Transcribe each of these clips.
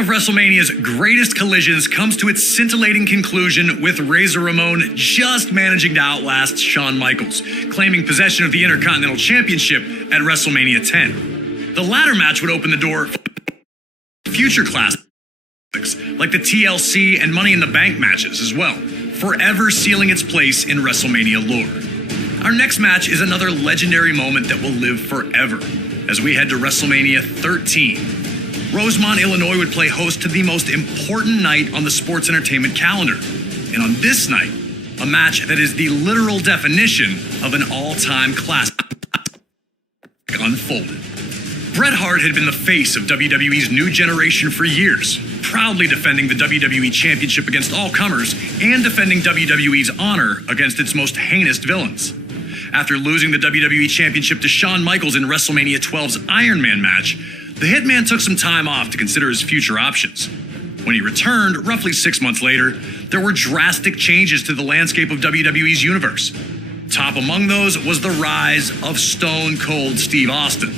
of WrestleMania's greatest collisions comes to its scintillating conclusion with Razor Ramon just managing to outlast Shawn Michaels, claiming possession of the Intercontinental Championship at WrestleMania 10. The latter match would open the door for future classics like the TLC and Money in the Bank matches as well, forever sealing its place in WrestleMania lore. Our next match is another legendary moment that will live forever as we head to WrestleMania 13. Rosemont, Illinois would play host to the most important night on the sports entertainment calendar. And on this night, a match that is the literal definition of an all-time classic unfolded. Bret Hart had been the face of WWE's new generation for years, proudly defending the WWE Championship against all comers and defending WWE's honor against its most heinous villains. After losing the WWE Championship to Shawn Michaels in WrestleMania 12's Iron Man match, the Hitman took some time off to consider his future options. When he returned, roughly 6 months later, there were drastic changes to the landscape of WWE's universe. Top among those was the rise of Stone Cold Steve Austin.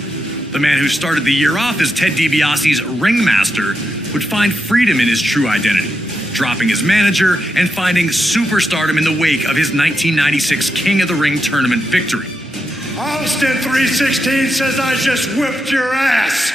The man who started the year off as Ted DiBiase's ringmaster would find freedom in his true identity, dropping his manager and finding superstardom in the wake of his 1996 King of the Ring tournament victory. Austin 316 says I just whipped your ass.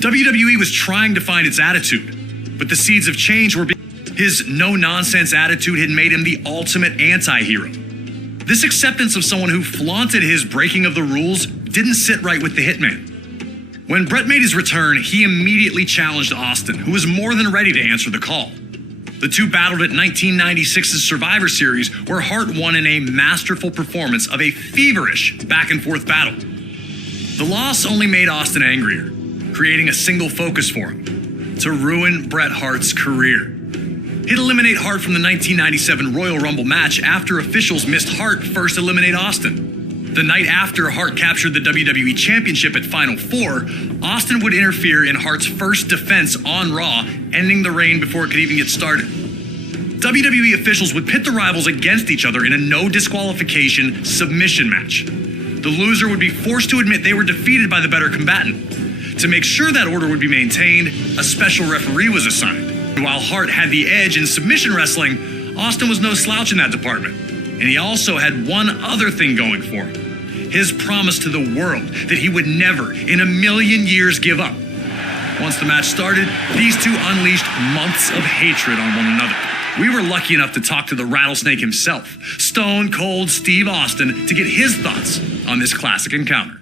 WWE was trying to find its attitude, but the seeds of change were his no-nonsense attitude had made him the ultimate anti-hero. This acceptance of someone who flaunted his breaking of the rules didn't sit right with the Hitman. When Bret made his return, he immediately challenged Austin, who was more than ready to answer the call. The two battled at 1996's Survivor Series, where Hart won in a masterful performance of a feverish back-and-forth battle. The loss only made Austin angrier, creating a single focus for him: to ruin Bret Hart's career. He'd eliminate Hart from the 1997 Royal Rumble match after officials missed Hart first eliminate Austin. The night after Hart captured the WWE Championship at Final Four, Austin would interfere in Hart's first defense on Raw, ending the reign before it could even get started. WWE officials would pit the rivals against each other in a no disqualification submission match. The loser would be forced to admit they were defeated by the better combatant. To make sure that order would be maintained, a special referee was assigned. While Hart had the edge in submission wrestling, Austin was no slouch in that department. And he also had one other thing going for him: his promise to the world that he would never in a million years give up. Once the match started, these two unleashed months of hatred on one another. We were lucky enough to talk to the Rattlesnake himself, Stone Cold Steve Austin, to get his thoughts on this classic encounter.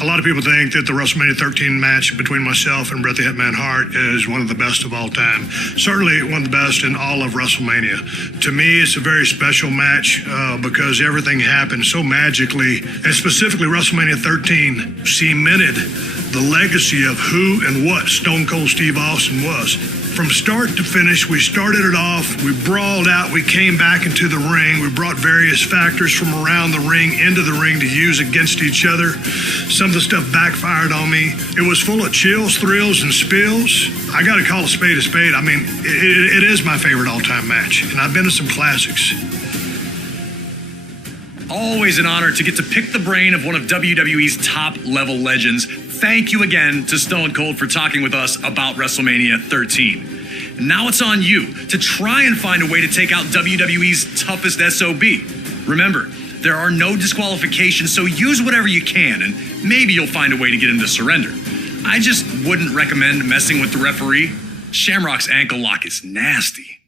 A lot of people think that the WrestleMania 13 match between myself and Bret the Hitman Hart is one of the best of all time. Certainly one of the best in all of WrestleMania. To me, it's a very special match because everything happened so magically, and specifically WrestleMania 13 cemented the legacy of who and what Stone Cold Steve Austin was. From start to finish, we started it off, we brawled out, we came back into the ring, we brought various factors from around the ring into the ring to use against each other. Some of the stuff backfired on me. It was full of chills, thrills, and spills. I gotta call a spade a spade. I mean, it is my favorite all-time match, and I've been to some classics. Always an honor to get to pick the brain of one of WWE's top-level legends. Thank you again to Stone Cold for talking with us about WrestleMania 13. And now it's on you to try and find a way to take out WWE's toughest SOB. Remember, there are no disqualifications, so use whatever you can, and maybe you'll find a way to get him to surrender. I just wouldn't recommend messing with the referee. Shamrock's ankle lock is nasty.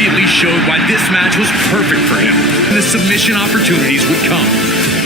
immediately showed why this match was perfect for him, and the submission opportunities would come.